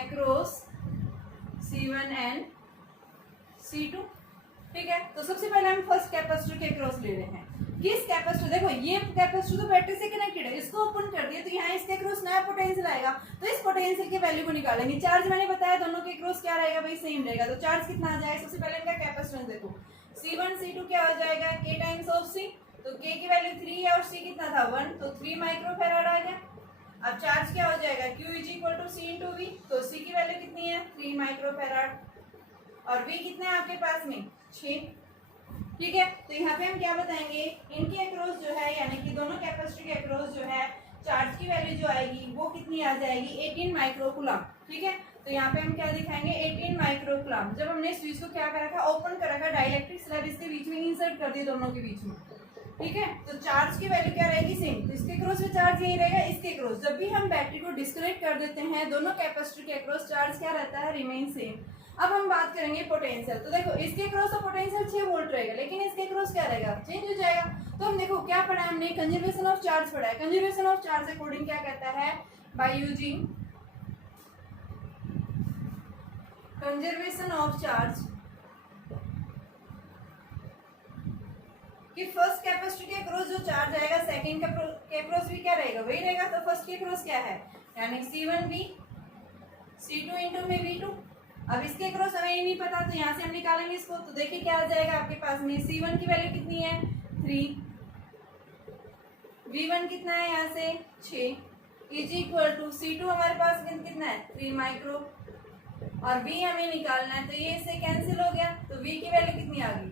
across C1 and C2। ठीक है, तो सबसे पहले हम फर्स्ट कैपेसिटर के क्रॉस ले रहे हैं। किस कैपेसिटर, देखो ये कैपेसिटर तो बैटरी से कनेक्टेड है, इसको ओपन कर दिया तो यहाँ इसके क्रॉस नया पोटेंशियल आएगा, तो इस पोटेंशियल की वैल्यू को निकालेंगे। चार्ज मैंने बताया दोनों के क्रॉस क्या रहेगा, भाई सेम रहेगा। तो चार्ज कितना आ जाएगा, सबसे पहले इनका कैपेसिटेंस देखो, C1 C2 क्या हो जाएगा, K टाइम्स ऑफ C। तो K की वैल्यू 3 है और C कितना था 1, तो 3 माइक्रोफैराड आ गया। अब चार्ज क्या हो जाएगा, Q is equal to C into V। तो C की वैल्यू कितनी है 3 माइक्रोफैराड और V कितना है आपके पास में 6। ठीक है, तो यहाँ पे हम क्या बताएंगे, इनके अक्रॉस जो है यानी कि दोनों कैपेसिटर के अक्रॉस जो है चार्ज की वैल्यू जो आएगी वो कितनी आ जाएगी 18 माइक्रोकूलम। ठीक है, तो यहाँ पे हम क्या दिखाएंगे 18 माइक्रोकूलम। जब हमने स्विच को क्या कर रखा, ओपन कर रखा, डाइलेक्ट्रिक स्लैब इसके बीच में इंसर्ट कर दिए दोनों के बीच में। ठीक है, तो चार्ज की वैल्यू क्या रहेगी सेम, तो इसके क्रॉस में चार्ज यही रहेगा, इसके क्रॉस। जब भी हम बैटरी को डिस्कनेक्ट कर देते हैं दोनों कैपेसिटर के अक्रॉस चार्ज क्या रहता है, रिमेन सेम। अब हम बात करेंगे पोटेंशियल। तो देखो इसके क्रॉस तो पोटेंशियल 6 वोल्ट रहेगा, लेकिन इसके क्रॉस क्या रहेगा, चेंज हो जाएगा। तो हम देखो क्या पढ़ा है हमने, कंजर्वेशन ऑफ चार्ज पढ़ा है। कंजर्वेशन ऑफ चार्ज अकॉर्डिंग क्या कहता है, by using conservation of charge कि फर्स्ट कैपेसिटर के क्रॉस जो चार्ज आएगा सेकंड के क्रॉस भी क्या रहेगा, वही रहेगा। तो फर्स्ट के क्रॉस क्या है, यानी C1V C2 इंटू में V2। अब इसके क्रॉस हमें ये नहीं पता, तो यहाँ से हम निकालेंगे इसको। तो देखिए क्या आ जाएगा आपके पास में, C1 की वैल्यू कितनी है 3, V1 कितना है यहाँ से 6 इज इक्वल टू C2 हमारे पास कितना है 3 माइक्रो, और V हमें निकालना है। तो ये इससे कैंसिल हो गया, तो V की वैल्यू कितनी आ गई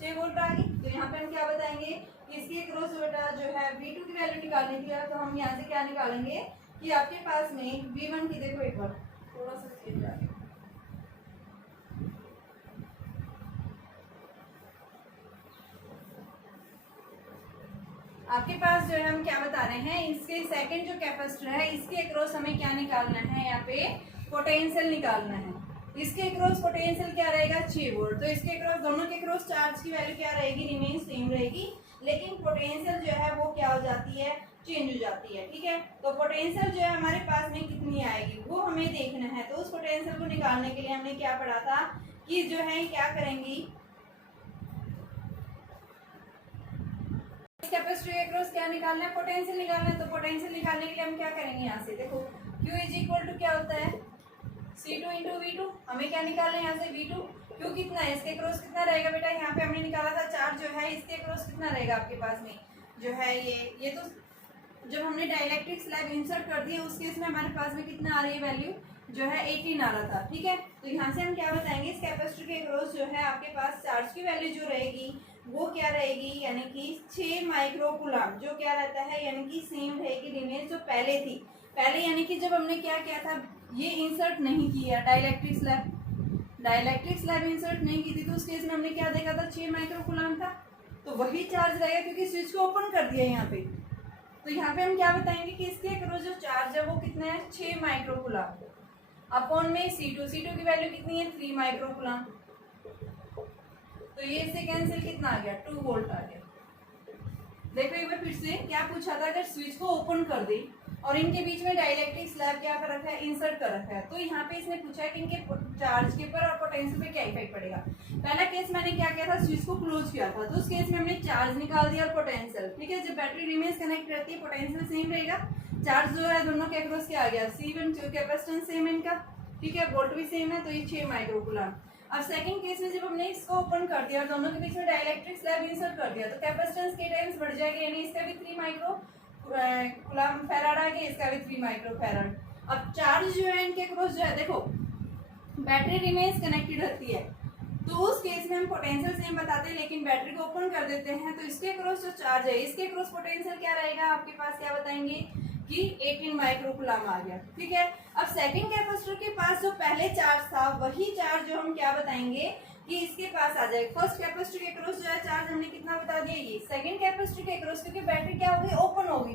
6 वोल्ट आ गई। तो यहाँ पे हम क्या बताएंगे कि इसके क्रॉस बेटा जो है V2 की वैल्यू निकालने के लिए, तो हम यहाँ से क्या निकालेंगे कि आपके पास में V1 की, देखो एक बार थोड़ा सा चेंज आ गया, आपके पास जो है हम क्या बता रहे हैं, इसके सेकंड जो कैपेसिटर है इसके अक्रॉस हमें क्या निकालना है, यहाँ पे पोटेंशियल निकालना है। इसके अक्रॉस पोटेंशियल क्या रहेगा 6 वोल्ट। तो इसके अक्रॉस दोनों के अक्रॉस चार्ज की वैल्यू क्या रहेगी, रिमेन सेम रहेगी, लेकिन पोटेंशियल जो है वो क्या हो जाती है, चेंज हो जाती है। ठीक है, तो पोटेंशियल जो है हमारे पास में कितनी आएगी वो हमें देखना है। तो उस पोटेंशियल को निकालने के लिए हमने क्या पढ़ा था कि जो है क्या करेंगी, कैपेसिटर के अक्रॉस क्या निकालना है, पोटेंशियल निकालना है। तो पोटेंशियल निकालने के लिए हम क्या करेंगे, यहाँ से देखो Q इज इक्वल टू क्या होता है C2 इंटू V2। हमें क्या निकालना है यहाँ से V2। Q कितना है, इसके क्रॉस कितना रहेगा बेटा, यहाँ पे हमने निकाला था चार्ज जो है इसके क्रॉस कितना रहेगा आपके पास में जो है ये तो जब हमने डाइलेक्ट्रिक स्लैब इंसर्ट कर दिया उस केस में हमारे पास में कितना आ रही है वैल्यू जो है 18 आ रहा था। ठीक है, तो यहाँ से हम क्या बताएंगे, इस कैपेसिटर के क्रॉस जो है आपके पास चार्ज की वैल्यू जो रहेगी वो क्या रहेगी, यानी कि 6 माइक्रोकूलम जो क्या रहता है, यानी कि सेम रहेगी रिमेज जो पहले थी। पहले यानी कि जब हमने क्या किया था, ये इंसर्ट नहीं किया डाइलेक्ट्रिक स्लैब इंसर्ट नहीं की थी, तो उस केस में हमने क्या देखा था 6 माइक्रोकूलम था। तो वही चार्ज रहेगा क्योंकि स्विच को ओपन कर दिया यहाँ पे। तो यहाँ पे हम क्या बताएंगे कि इसके अक्रॉस जो चार्ज है वो कितना है 6 माइक्रोकूलम अपॉन में C2 की वैल्यू कितनी है 3 माइक्रोकूलम। तो ये इससे कैंसिल कितना आ गया 2 वोल्ट आ गया। देखो एक बार फिर से क्या पूछा था, अगर स्विच को ओपन कर दे और इनके बीच में डाइलेक्ट्रिक स्लैब क्या कर रखा है, इंसर्ट कर रखा है, तो यहाँ पे इसने पूछा है कि इनके चार्ज के ऊपर और पोटेंशियल पे क्या इफेक्ट पड़ेगा। पहला केस मैंने क्या किया था, स्विच को क्लोज किया था, तो उस केस में हमने चार्ज निकाल दिया और पोटेंशियल। ठीक है, जब बैटरी रिमेन्स कनेक्ट रहती है पोटेंशियल सेम रहेगा, चार्ज जो है दोनों के अक्रॉस क्या आ गया C1 कैपेसिटेंस सेम है इनका। ठीक है, वोल्ट भी सेम है, तो ये 6 माइक्रोकूलम। अब सेकंड केस में जब हमने इसको ओपन कर दिया और दोनों के बीच में डाइलेक्ट्रिक स्लैब इंसर्ट कर दिया, तो कैपेसिटेंस के टाइम्स बढ़ जाएगा, यानी इसका भी 3 माइक्रोकूलम फैराड आ गया, इसका भी 3 माइक्रोफैराड। अब चार्ज जो है इनके अक्रॉस जो है, देखो बैटरी रिमेन्स कनेक्टेड रहती है, तो उस केस में हम पोटेंशियल सेम बताते हैं, लेकिन बैटरी को ओपन कर देते हैं, तो इसके अक्रॉस जो चार्ज है इसके अक्रॉस पोटेंशियल क्या रहेगा आपके पास, क्या बताएंगे कि 18 माइक्रोकूलम आ गया। ठीक है, अब सेकंड कैपेसिटर के पास जो पहले चार्ज था वही चार्ज जो हम क्या बताएंगे कि इसके पास आ जाएगा। फर्स्ट कैपेसिटर के क्रॉस जो है चार्ज हमने कितना बता दिया, ये सेकंड कैपेसिटर के क्रॉस, क्योंकि बैटरी क्या होगी ओपन होगी।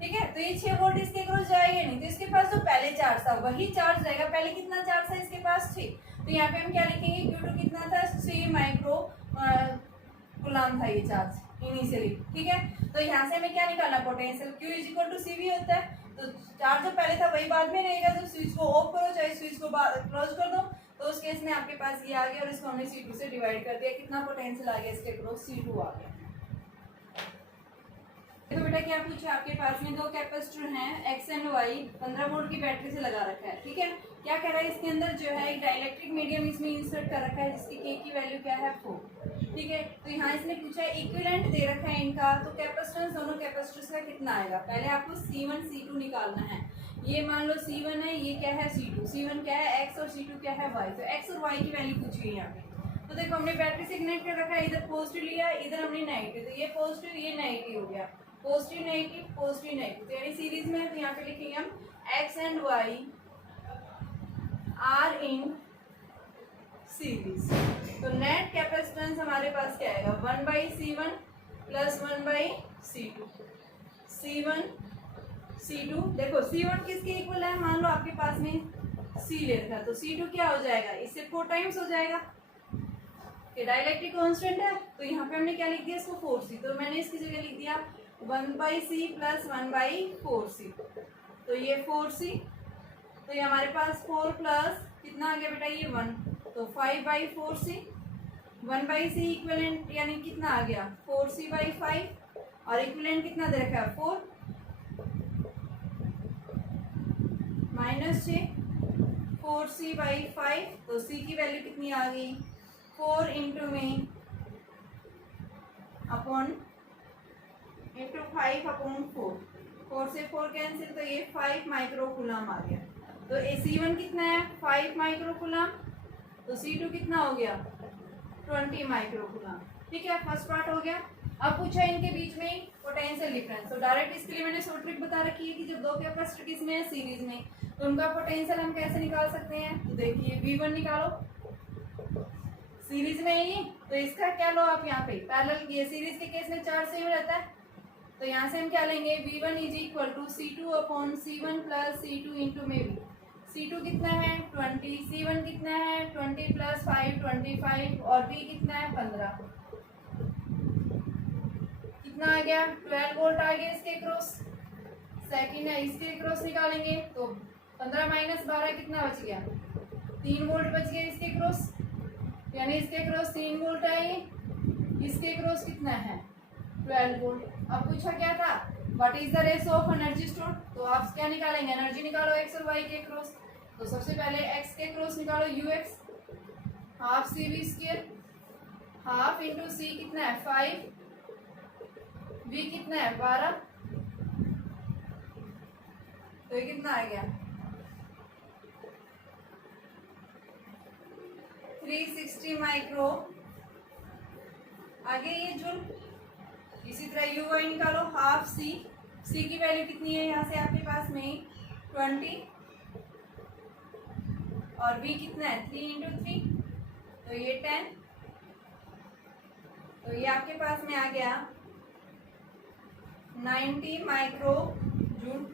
ठीक है, तो ये 6 वोल्ट इसके क्रॉस जाएगा नहीं, तो इसके पास जो पहले चार्ज था वही चार्ज रहेगा। पहले कितना चार्ज था इसके पास 6, तो यहाँ पे हम क्या लिखेंगे Q2 कितना था 6 माइक्रोकूलम था ये चार्ज इनिशियली। ठीक है, तो यहाँ से हमें क्या निकालना, potential Q is equal to CV होता है। तो चार्ज जो पहले था वही बाद में रहेगा, जब स्विच को ऑफ करो चाहे स्विच को क्लोज कर दो, तो उस केस में आपके पास ये आ गया और इसको हमने C2 से डिवाइड कर दिया, कितना पोटेंशियल आ गया इसके क्रॉस C2 आ गया। तो बेटा क्या पूछा, आपके पास में 2 कैपेसिटर हैं X एंड Y, 15 वोल्ट की बैटरी से लगा रखा है। ठीक है, क्या कह रहा है, इसके अंदर जो है एक डाइलेक्ट्रिक मीडियम इसमें इंसर्ट कर रखा है जिसकी K की वैल्यू क्या है 4। ठीक है, तो यहाँ इसने पूछा है इक्विवेलेंट दे रखा है इनका, तो कैपेसिटेंस दोनों कैपेसिटर्स का कितना आएगा। पहले आपको C1 C2 निकालना है। ये मान लो C1 है, ये क्या है C2, C1 क्या है X और C2 क्या है Y। तो X और Y की वैल्यू पूछी है यहाँ पे। तो देखो हमने बैटरी से कनेक्ट कर रखा है, इधर पॉजिटिव लिया, इधर हमने नेगेटिव, तो ये पॉजिटिव ये नेगेटिव हो गया, पॉजिटिव नेगेटिव, तो यानी सीरीज में है, तो यहाँ पे लिखेंगे हम X and Y are in series. तो नेट कैपेसिटेंस हमारे पास क्या आएगा 1/C1 plus 1/C2। C1 C2, देखो C1 किसके इक्वल है, मान लो आपके पास में C ले रखा, तो C2 क्या हो जाएगा, इससे 4 टाइम्स हो जाएगा। ये डाइलेक्ट्रिक कांस्टेंट है, तो यहाँ पे हमने क्या लिख दिया, इसको 4C, तो मैंने इसकी जगह लिख दिया 1/C प्लस 1/4C। तो ये 4C, तो ये हमारे पास 4 प्लस कितना आ गया बेटा, ये 1, तो 5/4C। 1/C इक्विवेलेंट यानी कितना आ गया, 4C/5, और इक्विवेलेंट कितना दे रखा है, 4 -6 4C/5, तो C की वैल्यू कितनी आ गई, 4 इंटू में अपॉन इंटू 5/4, 4 से 4 कैंसिल, तो ये 5 माइक्रोकूलम आ गया। तो C1 कितना है, 5 माइक्रोकूलम, तो C2 कितना हो गया, 20 माइक्रोकूलम। ठीक है, फर्स्ट पार्ट हो गया। अब पूछा इनके बीच में पोटेंशियल डिफरेंस, तो डायरेक्ट इसके लिए मैंने शॉर्ट ट्रिक बता रखी है कि जब दो कैपेसिटर किसमें है, सीरीज में, तो उनका पोटेंशियल हम कैसे निकाल सकते हैं। तो देखिए V1 निकालो, सीरीज में ही, तो इसका क्या लो आप यहाँ पे पैरेलल, ये सीरीज के केस में 4 सेम रहता है, तो यहाँ से हम क्या लेंगे, V1 is equal to C2/C1 plus C2 into में V। C2 कितना है 20, C1 कितना है 20 प्लस 5 25, और V कितना है 15, कितना आ गया 12 वोल्ट आ गया इसके क्रॉस। सेकंड है, इसके क्रॉस निकालेंगे तो 15 माइनस 12 कितना बच गया, 3 वोल्ट बच गया इसके क्रॉस, यानी इसके क्रॉस 3 वोल्ट आए, इसके क्रॉस कितना है 12 वोल्ट। अब पूछा क्या था, what is the ratio of energy store, तो आप क्या निकालेंगे, एनर्जी निकालो x और y के क्रॉस। तो सबसे पहले x के क्रॉस निकालो ux, half CV², half into C कितना है 5, V कितना है 12, तो ये कितना आ गया 360 माइक्रो। आगे ये जूल, इसी तरह UY निकालो, हाफ C की वैल्यू कितनी है यहाँ से आपके पास में 20, और V कितना है 3 इंटू 3, तो ये 10, तो ये आपके पास में आ गया 90 माइक्रो जूल।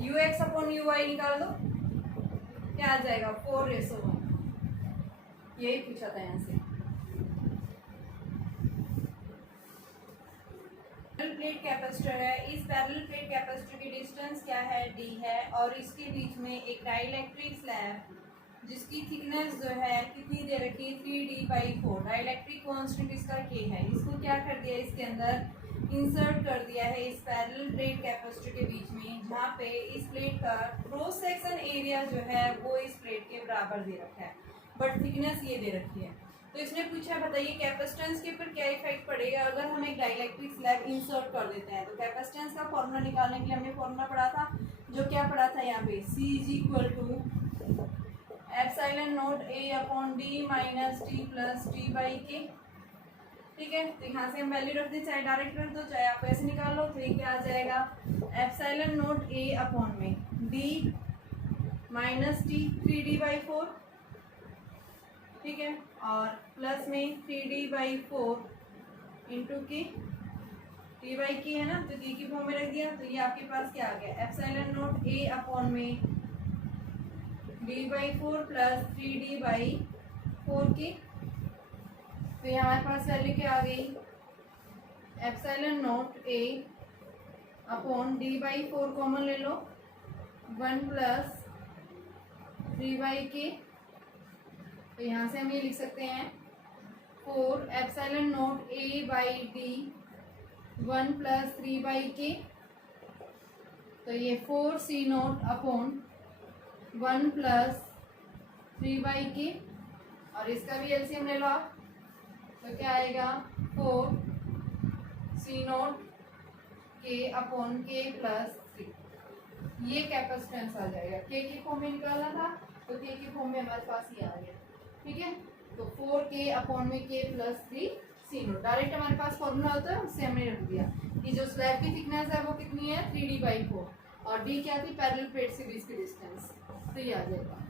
UX/UY निकाल दो, क्या आ जाएगा 4:1, यही पूछा था यहाँ से। पैरेलल प्लेट कैपेसिटर है, इस पैरेलल प्लेट कैपेसिटर की डिस्टेंस क्या है, D है, और इसके बीच में एक डाइलेक्ट्रिक स्लैब जिसकी थिकनेस जो है कितनी दे रखी है 3D/4, डाइलेक्ट्रिक कांस्टेंट इसका K है, इसको क्या कर दिया, इसके अंदर इंसर्ट कर दिया है इस पैरेलल प्लेट कैपेसिटर के बीच में, जहाँ पे इस प्लेट का क्रॉस सेक्शन एरिया जो है वो इस प्लेट के बराबर दे रखा है, बट थिकनेस ये दे रखी है। तो इसने पूछा है बताइए कैपेसिटेंस के ऊपर क्या इफेक्ट पड़ेगा अगर हम एक डाइलेक्ट्रिक स्लैब इंसर्ट कर देते हैं। तो कैपेसिटेंस का फॉर्मूला निकालने के लिए हमने फॉर्मूला पढ़ा था, जो क्या पढ़ा था यहाँ पे, C is equal to ε0A/d minus T plus T/K। ठीक है, तो यहाँ से हम वैल्यू रख दें, चाहे डायरेक्ट रख दो चाहे आप ऐसे निकाल लो, तो ये क्या आ जाएगा ε0A/d माइनस T 3D/4, ठीक है, और प्लस में 3D/4 इंटू K, T/K है ना, तो K की फॉर्म में रख दिया, तो ये आपके पास क्या आ गया ε0A/में d/4 प्लस 3D/4K। तो ये हमारे पास वैल्यू क्या आ गई, ε0A/d/4 कॉमन ले लो, 1 प्लस 3/K, तो यहाँ से हम ये लिख सकते हैं 4 ε0A/d 1 प्लस 3/K, तो ये 4C0/1 प्लस 3/K, और इसका भी एलसीएम ले लो आप, तो क्या आएगा 4C0K/K प्लस 3, ये कैपेसिटेंस आ जाएगा। K की फॉर्म में निकालना था, तो K की फॉर्म में हमारे पास ये आ गया, ठीक है। तो 4K/K प्लस 3C0, डायरेक्ट हमारे पास फॉर्मूला होता है, उससे हमने रख दिया कि जो स्लैब की थिकनेस है वो कितनी है 3D/4, और D क्या थी पैरेलल प्लेट से बीच की डिस्टेंस, तो ये आ जाएगा।